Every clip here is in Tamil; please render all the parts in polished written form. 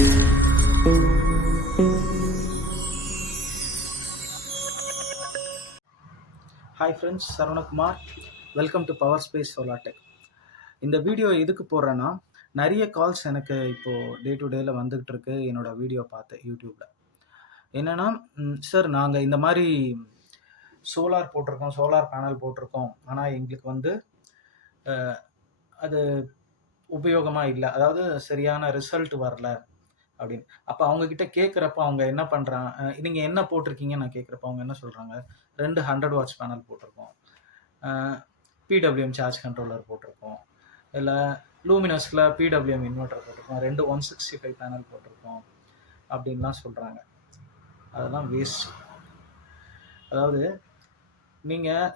Hi friends, saravanakumar. Welcome to Power Space Solar Tech. இந்த வீடியோ எதுக்கு போடுறேன்னா, நிறைய கால்ஸ் எனக்கு இப்போது டே டு டேயில் வந்துகிட்டு இருக்கு என்னோடய வீடியோ பார்த்து யூடியூப்பில். என்னென்னா, சார் நாங்கள் இந்த மாதிரி சோலார் போட்டிருக்கோம், சோலார் பேனல் போட்டிருக்கோம், ஆனால் எங்களுக்கு வந்து அது உபயோகமாக இல்லை, அதாவது சரியான ரிசல்ட் வரல அப்படின்னு. அப்போ அவங்கக்கிட்ட கேட்குறப்ப அவங்க என்ன பண்ணுறாங்க, நீங்கள் என்ன போட்டிருக்கீங்கன்னு நான் கேட்குறப்ப அவங்க என்ன சொல்கிறாங்க, 2 100 வாட்ஸ் பேனல் போட்டிருக்கோம், பிடபிள்யூஎம் சார்ஜ் கண்ட்ரோலர் போட்டிருக்கோம், இல்லை லூமினஸில் பிடபிள்யூஎம் இன்வெர்டர் போட்டிருக்கோம், 2 165 பேனல் போட்டிருக்கோம் அப்படின்லாம் சொல்கிறாங்க. அதெல்லாம் வேஸ்ட். அதாவது நீங்கள்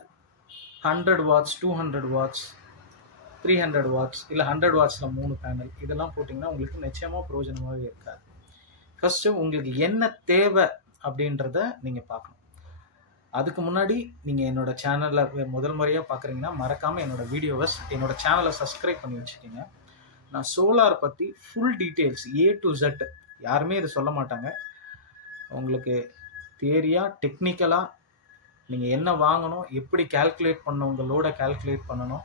100 வாட்ஸ், 200 வாட்ஸ், 300 வாட்ஸ் இல்லை 100 வாட்ஸில் 3 பேனல் இதெல்லாம் போட்டிங்கன்னா உங்களுக்கு நிச்சயமாக பிரயோஜனமாகவே இருக்காது. ஃபஸ்ட்டு உங்களுக்கு என்ன தேவை அப்படின்றத நீங்கள் பார்க்கணும். அதுக்கு முன்னாடி நீங்கள் என்னோடய சேனலில் முதல் முறையாக பார்க்குறீங்கன்னா மறக்காமல் என்னோடய சேனலை சப்ஸ்கிரைப் பண்ணி வச்சுக்கிங்க. நான் சோலார் பற்றி full details A to Z யாருமே இதை சொல்ல மாட்டாங்க. உங்களுக்கு தியரியாக டெக்னிக்கலாக நீங்கள் என்ன வாங்கணும், எப்படி கால்குலேட் பண்ணணும், உங்கள் லோடை கால்குலேட் பண்ணணும்,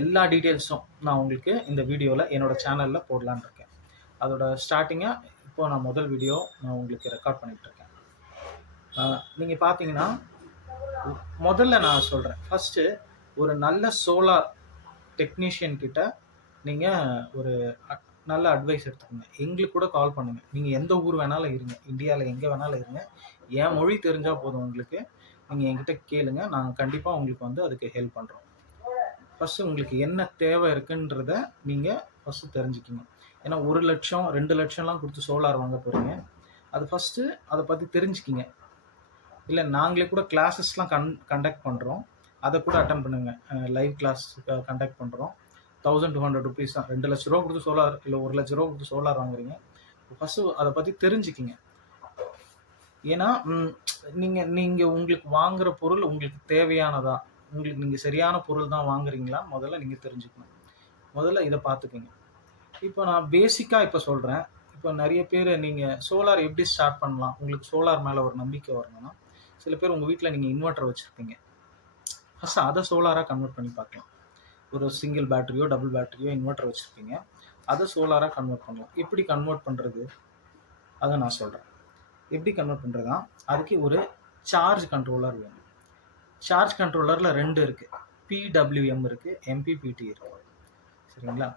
எல்லா டீட்டெயில்ஸும் நான் உங்களுக்கு இந்த வீடியோவில் என்னோடய சேனலில் போடலான்னு இருக்கேன். அதோட ஸ்டார்டிங்காக இப்போ நான் முதல் வீடியோ நான் உங்களுக்கு ரெக்கார்ட் பண்ணிகிட்ருக்கேன். நீங்கள் பார்த்தீங்கன்னா முதல்ல நான் சொல்கிறேன், ஃபஸ்ட்டு ஒரு நல்ல சோலார் டெக்னீஷியன் கிட்ட நீங்கள் ஒரு நல்ல அட்வைஸ் எடுத்துக்கோங்க. எங்களுக்கு கூட கால் பண்ணுங்கள். நீங்கள் எந்த ஊர் வேணாலும் இருங்க, இந்தியாவில் எங்கே வேணாலும் இருங்க, என் மொழி தெரிஞ்சால் போதும் உங்களுக்கு. நீங்கள் என்கிட்ட கேளுங்க, நாங்கள் கண்டிப்பாக உங்களுக்கு வந்து அதுக்கு ஹெல்ப் பண்ணுறோம். ஃபஸ்ட்டு உங்களுக்கு என்ன தேவை இருக்குன்றத நீங்கள் ஃபஸ்ட்டு தெரிஞ்சுக்கிங்க. ஏன்னா 1 லட்சம் 2 லட்சம்லாம் கொடுத்து சோலார் வாங்க போகிறீங்க. அது ஃபஸ்ட்டு அதை பற்றி தெரிஞ்சுக்கிங்க. இல்லை நாங்களே கூட கிளாஸஸ்லாம் கண்டக்ட் பண்ணுறோம், அதை கூட அட்டன் பண்ணுங்கள். லைவ் கிளாஸ் கண்டக்ட் பண்ணுறோம். 1200 ருபீஸ் தான். 2 லட்ச ரூபா கொடுத்து சோலார் இல்லை 1 லட்ச ரூபா கொடுத்து சோலார் வாங்குறீங்க. ஃபஸ்ட்டு அதை பற்றி தெரிஞ்சுக்கிங்க. ஏன்னா நீங்கள் உங்களுக்கு வாங்குகிற பொருள் உங்களுக்கு தேவையானதா, உங்களுக்கு நீங்கள் சரியான பொருள் தான் வாங்குறீங்களா முதல்ல நீங்கள் தெரிஞ்சுக்கணும். முதல்ல இதை பார்த்துக்குங்க. இப்போ நான் பேசிக்காக இப்போ சொல்கிறேன். இப்போ நிறைய பேர் நீங்கள் சோலார் எப்படி ஸ்டார்ட் பண்ணலாம், உங்களுக்கு சோலார் மேலே ஒரு நம்பிக்கை வரணும்னா, சில பேர் உங்கள் வீட்டில் நீங்கள் இன்வெர்டர் வச்சுருப்பீங்க. ஃபஸ்ட்டு அதை சோலாராக கன்வெர்ட் பண்ணி பார்க்கலாம். ஒரு சிங்கிள் பேட்டரியோ டபுள் பேட்டரியோ இன்வெர்டர் வச்சுருப்பீங்க, அதை சோலாராக கன்வெர்ட் பண்ணலாம். எப்படி கன்வெர்ட் பண்ணுறது அதை நான் சொல்கிறேன். எப்படி கன்வெர்ட் பண்ணுறதுனா, அதுக்கு ஒரு சார்ஜ் கண்ட்ரோலர் வேணும். சார்ஜ் கண்ட்ரோலரில் 2 இருக்குது. PWM இருக்குது, MPPT இருக்குது. சரிங்களா?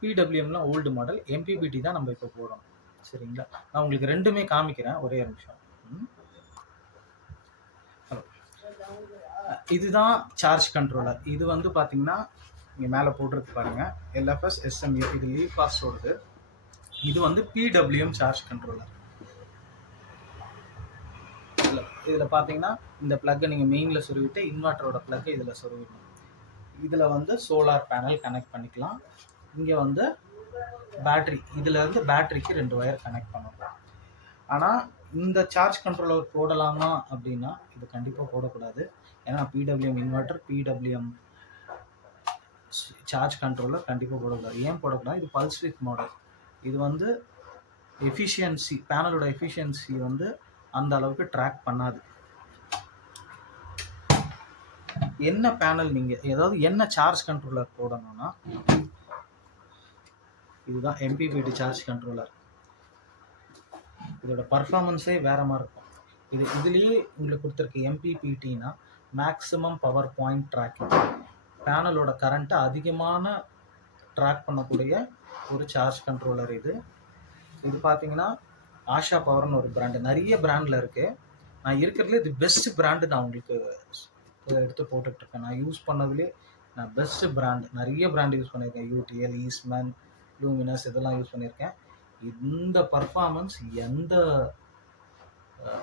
PWMலாம் ஓல்டு மாடல், MPPT தான் நம்ம இப்போ போகிறோம். சரிங்களா? நான் உங்களுக்கு 2மே காமிக்கிறேன், ஒரே நிமிஷம். ஹலோ, இதுதான் சார்ஜ் கண்ட்ரோலர். இது வந்து பார்த்தீங்கன்னா இங்கே மேலே போட்டிருக்கு பாருங்கள், LFS SMA, இது லீவ் காஸ்டோடது. இது வந்து PWM சார்ஜ் கண்ட்ரோலர். இதில் பார்த்தீங்கன்னா இந்த ப்ளக்கை நீங்கள் மெயினில் சொருவிட்டு இன்வெர்ட்டரோட ப்ளக்கை இதில் சொருவிடணும். இதில் வந்து சோலார் பேனல் கனெக்ட் பண்ணிக்கலாம். இங்கே வந்து பேட்ரி, இதிலேருந்து பேட்ரிக்கு 2 ஒயர் கனெக்ட் பண்ணணும். ஆனால் இந்த சார்ஜ் கண்ட்ரோலர் போடலாமா அப்படின்னா இது கண்டிப்பாக போடக்கூடாது. ஏன்னா PWM inverter, PWM charge controller கண்டிப்பாக போடக்கூடாது. ஏன் போடக்கூடாது? இது பல்ஸ் வித் மாடல். இது வந்து எஃபிஷியன்சி, பேனலோட எஃபிஷியன்சி வந்து அந்த அளவுக்கு ட்ராக் பண்ணாது. என்ன பேனல் நீங்கள் ஏதாவது என்ன சார்ஜ் கண்ட்ரோலர் போடணும்னா இதுதான் MPPT சார்ஜ் கண்ட்ரோலர். இதோட பர்ஃபார்மன்ஸே வேறு மாதிரி இருக்கும். இதுலேயே உங்களுக்கு கொடுத்துருக்கு MPPTனா மேக்ஸிமம் பவர் பாயிண்ட் ட்ராக்கிங். பேனலோட கரண்ட்டை அதிகமான ட்ராக் பண்ணக்கூடிய ஒரு சார்ஜ் கண்ட்ரோலர் இது. இது பார்த்தீங்கன்னா ashaPowerன்னு ஒரு பிராண்டு. நிறைய பிராண்டில் இருக்குது. நான் இருக்கிறதுலே இது பெஸ்ட் பிராண்டு நான் உங்களுக்கு எடுத்து போட்டுட்ருக்கேன். நான் யூஸ் பண்ணதுலேயே நான் பெஸ்ட்டு பிராண்டு. நிறைய பிராண்டு யூஸ் பண்ணியிருக்கேன். UTL, ஈஸ்ட்மேன், லூமினஸ் இதெல்லாம் யூஸ் பண்ணியிருக்கேன். இந்த பர்ஃபார்மன்ஸ் எந்த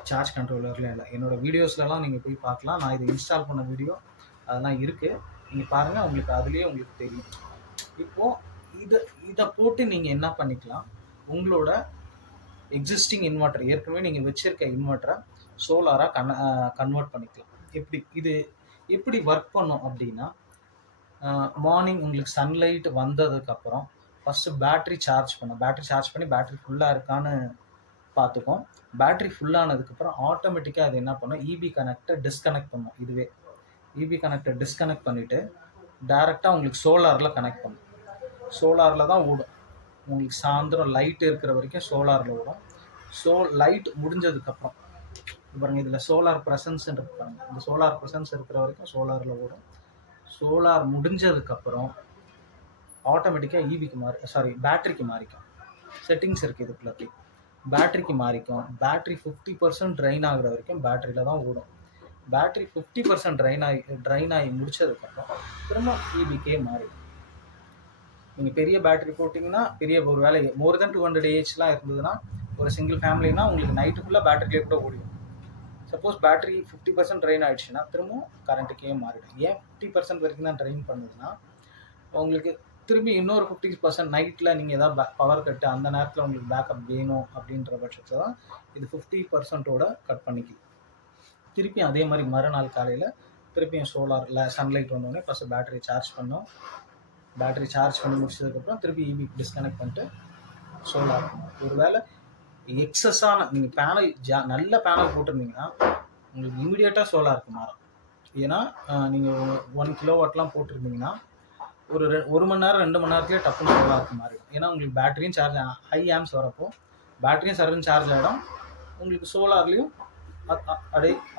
சார்ஜ் கண்ட்ரோலர்லையும் இல்லை. என்னோடய வீடியோஸ்லாம் நீங்கள் போய் பார்க்கலாம். நான் இதை இன்ஸ்டால் பண்ண வீடியோ அதெல்லாம் இருக்குது, நீங்கள் பாருங்கள், உங்களுக்கு அதுலேயே உங்களுக்கு தெரியும். இப்போது இதை போட்டு நீங்கள் என்ன பண்ணிக்கலாம், உங்களோட எக்ஸிஸ்டிங் இன்வெர்ட்டர், ஏற்கனவே நீங்கள் வச்சுருக்க இன்வெர்ட்டரை சோலாராக கன்வெர்ட் பண்ணிக்கலாம். இது எப்படி ஒர்க் பண்ணும் அப்படின்னா, மார்னிங் உங்களுக்கு சன்லைட் வந்ததுக்கப்புறம் ஃபஸ்ட்டு பேட்டரி சார்ஜ் பண்ணும். பேட்டரி சார்ஜ் பண்ணி பேட்டரி ஃபுல்லாக இருக்கான்னு பார்த்துக்கும். பேட்டரி ஃபுல்லானதுக்கப்புறம் ஆட்டோமேட்டிக்காக அது என்ன பண்ணும், இபி கனெக்டை டிஸ்கனெக்ட் பண்ணும். இதுவே இபி கனெக்டை டிஸ்கனெக்ட் பண்ணிவிட்டு டைரெக்டாக உங்களுக்கு சோலாரில் கனெக்ட் பண்ணும். சோலாரில் தான் ஓடும். உங்களுக்கு சாயந்தரம் லைட் இருக்கிற வரைக்கும் சோலாரில் ஓடும். லைட் முடிஞ்சதுக்கப்புறம் பாருங்க, இதில் சோலார் ப்ரெசன்ஸ் இருக்கு பாருங்க. இந்த சோலார் ப்ரெசன்ஸ் இருக்கிற வரைக்கும் சோலாரில் ஓடும். சோலார் முடிஞ்சதுக்கப்புறம் ஆட்டோமேட்டிக்காக பேட்டரிக்கு மாறிக்கும். செட்டிங்ஸ் இருக்குது இதுக்குள்ள. பேட்டரிக்கு மாறிக்கும். பேட்டரி 50% ட்ரைன் ஆகுற வரைக்கும் பேட்டரியில் தான் ஓடும். பேட்டரி 50% ட்ரைன் ஆகி முடிச்சதுக்கப்புறம் திரும்ப இபிக்கே மாறிடும். நீங்கள் பெரிய பேட்டரி போட்டிங்கன்னா, பெரிய ஒரு வேலை மோர் தென் 200 ஏஹெச்லாம் இருந்ததுன்னா, ஒரு சிங்கிள் ஃபேமிலினா உங்களுக்கு நைட்டுக்குள்ளே பேட்டரியிலே கூட ஓடிடும். சப்போஸ் பேட்டரி 50% ட்ரைன் ஆகிடுச்சுன்னா திரும்பவும் கரண்ட்டுக்கே மாறிடும். ஏன் 50% வரைக்கும் தான் ட்ரைன் பண்ணுதுன்னா, உங்களுக்கு திரும்பி இன்னொரு 50% நைட்டில் நீங்கள் ஏதாவது பவர் கட்டு அந்த நேரத்தில் உங்களுக்கு பேக்கப் வேணும் அப்படின்ற பட்சத்தில் தான் இது 50%ஓட கட் பண்ணிக்குது. திருப்பி அதே மாதிரி மறுநாள் காலையில் திருப்பியும் சோலாரில் சன்லைட் வந்தோடனே ஃபஸ்ட்டு பேட்டரி சார்ஜ் பண்ணோம். பேட்டரி சார்ஜ் பண்ணி முடிச்சதுக்கப்புறம் திருப்பி இபி டிஸ்கனெக்ட் பண்ணிட்டு சோலார் பண்ணும். ஒரு வேளை எக்ஸஸான நீங்கள் பேனல் நல்ல பேனல் போட்டிருந்தீங்கன்னா உங்களுக்கு இமீடியட்டாக சோலாருக்கு மாறும். ஏன்னா நீங்கள் 1 கிலோவாட்லாம் போட்டிருந்தீங்கன்னா ஒரு மணி நேரம் 2 மணி நேரத்துலேயே டப்புன்னு சோலாருக்கு மாறிடும். ஏன்னா உங்களுக்கு பேட்டரியும் சார்ஜ் ஹை ஆம்ஸ் வரப்போ பேட்டரியும் சர்வன் சார்ஜ் ஆகிடும். உங்களுக்கு சோலார்லேயும்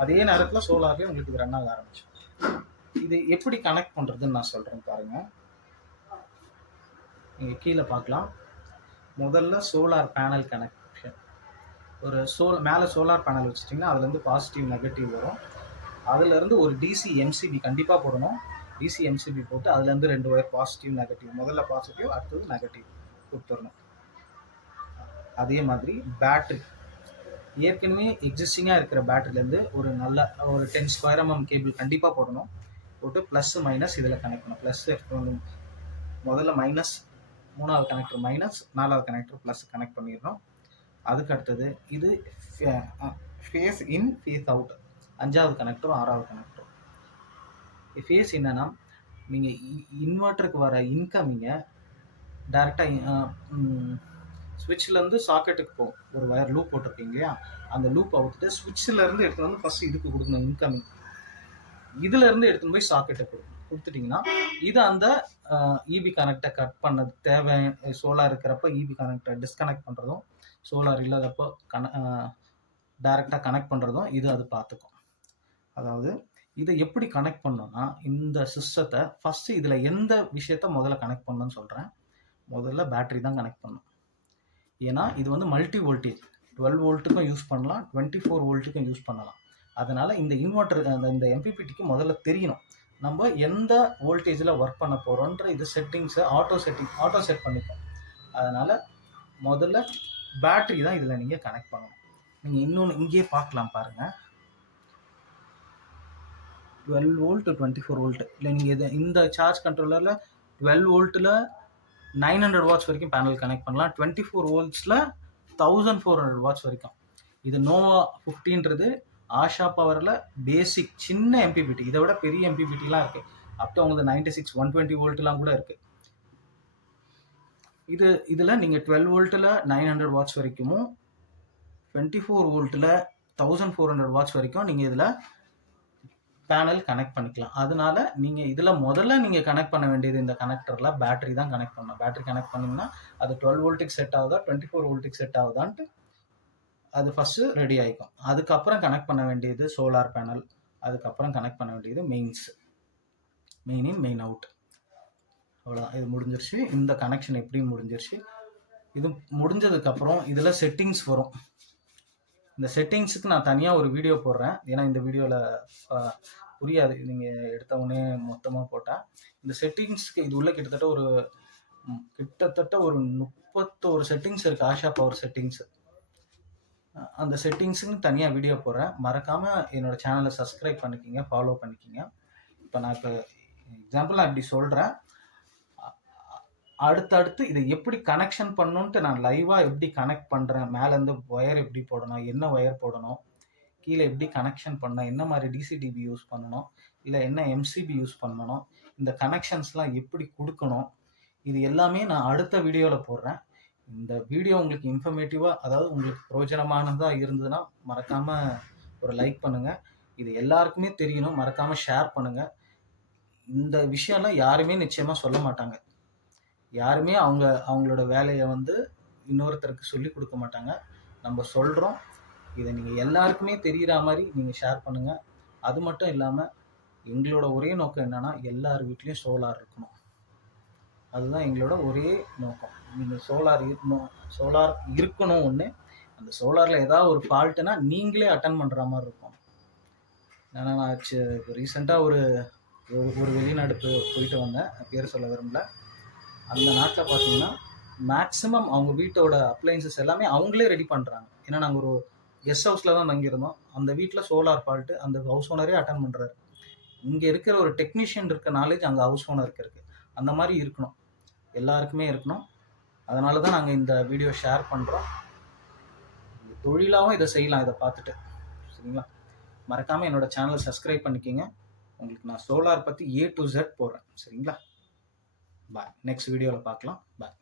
அதே நேரத்தில் சோலார்லேயும் உங்களுக்கு இது ரன் ஆக ஆரம்பிச்சிடும். இது எப்படி கனெக்ட் பண்ணுறதுன்னு நான் சொல்கிறேன் பாருங்கள். நீங்கள் கீழே பார்க்கலாம். முதல்ல சோலார் பேனல் கனெக்ஷன். மேலே சோலார் பேனல் வச்சுட்டிங்கன்னா அதுலேருந்து பாசிட்டிவ் நெகட்டிவ் வரும். அதுலேருந்து ஒரு டிசி எம்சிபி கண்டிப்பாக போடணும். டிசி எம்சிபி போட்டு அதுலேருந்து 2 ஒயர் பாசிட்டிவ் நெகட்டிவ், முதல்ல பாசிட்டிவ் அடுத்தது நெகட்டிவ் கொடுத்துடணும். அதே மாதிரி பேட்ரி ஏற்கனவே எக்ஸிஸ்டிங்காக இருக்கிற பேட்டரியிலேருந்து ஒரு 10 ஸ்கொயர் எம்எம் கேபிள் கண்டிப்பாக போடணும். போட்டு ப்ளஸ் மைனஸ் இதில் கனெக்ட் பண்ணணும். ப்ளஸ் எடுத்து முதல்ல மைனஸ், 3வது கனெக்டர் மைனஸ், 4வது கனெக்டர் ப்ளஸ் கனெக்ட் பண்ணிடணும். அதுக்கு அடுத்தது இது ஃபேஸ் இன் ஃபேஸ் அவுட், 5வது கனெக்டரும் 6வது கனெக்டரும். ஃபேஸ் என்னன்னா, நீங்கள் இன்வெர்ட்டருக்கு வர இன்கமிங்கை டேரெக்டாக ஸ்விட்ச்லேருந்து சாக்கெட்டுக்கு போகும். ஒரு வயர் லூப் போட்டிருக்கீங்க இல்லையா, அந்த லூப் அவுட்டு ஸ்விட்சிலேருந்து எடுத்துகிட்டு வந்து ஃபஸ்ட்டு இதுக்கு கொடுக்கணும் இன்கமிங். இதிலேருந்து எடுத்துகிட்டு போய் சாக்கெட்டுக்கு கொடுத்துட்டிங்கன்னா இது அந்த இபி கனெக்டை கட் பண்ணது தேவை. சோலார் இருக்கிறப்ப இபி கனெக்டை டிஸ்கனெக்ட் பண்ணுறதும், சோலார் இல்லாதப்போ டைரெக்டாக கனெக்ட் பண்ணுறதும் இது அது பார்த்துக்கும். அதாவது இதை எப்படி கனெக்ட் பண்ணோன்னா, இந்த சிஸ்டத்தை ஃபஸ்ட்டு இதில் எந்த விஷயத்த முதல்ல கனெக்ட் பண்ணணும்னு சொல்கிறேன். முதல்ல பேட்டரி தான் கனெக்ட் பண்ணணும். ஏன்னா இது வந்து மல்டி வோல்டேஜ், 12 வோல்ட்டுக்கும் யூஸ் பண்ணலாம், 24 வோல்ட்டுக்கும் யூஸ் பண்ணலாம். அதனால் இந்த இன்வெர்ட்டர் இந்த எம்பிபிடிக்கு முதல்ல தெரியணும் நம்ம எந்த வோல்டேஜில் ஒர்க் பண்ண போகிறோன்ற இது செட்டிங்ஸை ஆட்டோ செட் பண்ணிப்போம். அதனால் முதல்ல பேட்டரி தான் இதில் நீங்கள் கனெக்ட் பண்ணணும். நீங்கள் இன்னொன்று இங்கேயே பார்க்கலாம் பாருங்கள். 12 வோல்ட் 24 வோல்ட் இல்லை, நீங்கள் இந்த சார்ஜ் கண்ட்ரோலரில் 12 வோல்ட்டில் 900 வாட்ஸ் வரைக்கும் பேனல் கனெக்ட் பண்ணலாம். 24 வோல்ட்ஸில் 1400 வாட்ஸ் வரைக்கும். இது நோவா 50ன்றது ashaPowerல பேசிக் சின்ன MPPT. இதை விட பெரிய MPPTலாம் இருக்குது. அப்டோ உங்களுக்கு 96 120 வோல்ட்லாம் கூட இருக்குது. இதில் நீங்கள் 12 வோல்ட்டில் 900 வாட்ஸ் வரைக்கும், 24 வோல்ட்டில் 1400 வாட்ஸ் வரைக்கும் நீங்கள் இதில் பேனல் கனெக்ட் பண்ணிக்கலாம். அதனால நீங்கள் இதில் முதல்ல நீங்கள் கனெக்ட் பண்ண வேண்டியது இந்த கனெக்டரில் பேட்டரி தான் கனெக்ட் பண்ணணும். பேட்டரி கனெக்ட் பண்ணிங்கன்னா அது 12 வோல்ட்டுக்கு செட் ஆகுதா 24 வோல்ட்டுக்கு செட் ஆகுதான்ட்டு அது ஃபஸ்ட்டு ரெடி ஆகிக்கும். அதுக்கப்புறம் கனெக்ட் பண்ண வேண்டியது சோலார் பேனல், அதுக்கப்புறம் கனெக்ட் பண்ண வேண்டியது மெயின் இன் மெயின் அவுட். அவ்வளோதான், இது முடிஞ்சிருச்சு. இந்த கனெக்ஷன் எப்படி முடிஞ்சிருச்சு. இது முடிஞ்சதுக்கப்புறம் இதில் செட்டிங்ஸ் வரும். இந்த செட்டிங்ஸுக்கு நான் தனியாக ஒரு வீடியோ போடுறேன். ஏன்னா இந்த வீடியோவில் புரியாது நீங்கள் எடுத்தவொடனே மொத்தமாக போட்டால். இந்த செட்டிங்ஸ்க்கு இது உள்ள கிட்டத்தட்ட ஒரு 31 செட்டிங்ஸ் இருக்குது, ashaPower செட்டிங்ஸு. அந்த செட்டிங்ஸுன்னு தனியாக வீடியோ போடுறேன். மறக்காமல் என்னோடய சேனலை சப்ஸ்கிரைப் பண்ணிக்கிங்க, ஃபாலோ பண்ணிக்கிங்க. நான் எக்ஸாம்பிள் இப்படி சொல்கிறேன். அடுத்தடுத்து இதை எப்படி கனெக்ஷன் பண்ணணுன்ட்டு நான் லைவாக எப்படி கனெக்ட் பண்ணுறேன், மேலேருந்து ஒயர் எப்படி போடணும், என்ன ஒயர் போடணும், கீழே எப்படி கனெக்ஷன் பண்ணணும், என்ன மாதிரி டிசிடிபி யூஸ் பண்ணணும், இல்லை என்ன எம்சிபி யூஸ் பண்ணணும், இந்த கனெக்ஷன்ஸ்லாம் எப்படி கொடுக்கணும், இது எல்லாமே நான் அடுத்த வீடியோவில் போடுறேன். இந்த வீடியோ உங்களுக்கு இன்ஃபர்மேட்டிவாக, அதாவது உங்களுக்கு பிரயோஜனமானதாக இருந்ததுன்னா மறக்காமல் ஒரு லைக் பண்ணுங்கள். இது எல்லாருக்குமே தெரியணும், மறக்காமல் ஷேர் பண்ணுங்கள். இந்த விஷயம்லாம் யாருமே நிச்சயமாக சொல்ல மாட்டாங்க. யாருமே அவங்களோட வேலையை இன்னொருத்தருக்கு சொல்லி கொடுக்க மாட்டாங்க. நம்ம சொல்கிறோம். இதை நீங்கள் எல்லாருக்குமே தெரிகிற மாதிரி நீங்கள் ஷேர் பண்ணுங்கள். அது மட்டும் இல்லாமல் எங்களோட ஒரே நோக்கம் என்னென்னா, எல்லார் வீட்லேயும் சோலார் இருக்கணும். அதுதான் எங்களோட ஒரே நோக்கம். நீங்கள் சோலார் இருக்கணும். ஒன்று, அந்த சோலாரில் ஏதாவது ஒரு ஃபால்ட்டுனா நீங்களே அட்டன் பண்ணுற மாதிரி இருக்கும். ஏன்னா நான் ரீசெண்டாக ஒரு வெளிநாடு போயிட்டு வந்தேன், பேர் சொல்ல விரும்பல. அந்த நாட்டில் பார்த்தீங்கன்னா மேக்ஸிமம் அவங்க வீட்டோட அப்ளைன்சஸ் எல்லாமே அவங்களே ரெடி பண்ணுறாங்க. ஏன்னா நாங்கள் ஒரு கெஸ்ட் ஹவுஸில் தான் தங்கியிருந்தோம். அந்த வீட்டில் சோலார் ஃபால்ட்டு அந்த ஹவுஸ் ஓனரே அட்டன் பண்ணுறாரு. இங்கே இருக்கிற ஒரு டெக்னீஷியன் இருக்க நாலேஜ் அங்கே ஹவுஸ் ஓனருக்கு இருக்குது. அந்த மாதிரி இருக்கணும், எல்லாருக்குமே இருக்கணும். அதனால தான் நாங்கள் இந்த வீடியோ ஷேர் பண்ணுறோம். தொழிலாகவும் இதை செய்யலாம், இதை பார்த்துட்டு. சரிங்களா? மறக்காமல் என்னோட சேனலை சப்ஸ்கிரைப் பண்ணிக்கிங்க. உங்களுக்கு நான் சோலார் பற்றி A to Z போடுறேன். சரிங்களா? பாய். நெக்ஸ்ட் வீடியோவில் பார்க்கலாம். பாய்.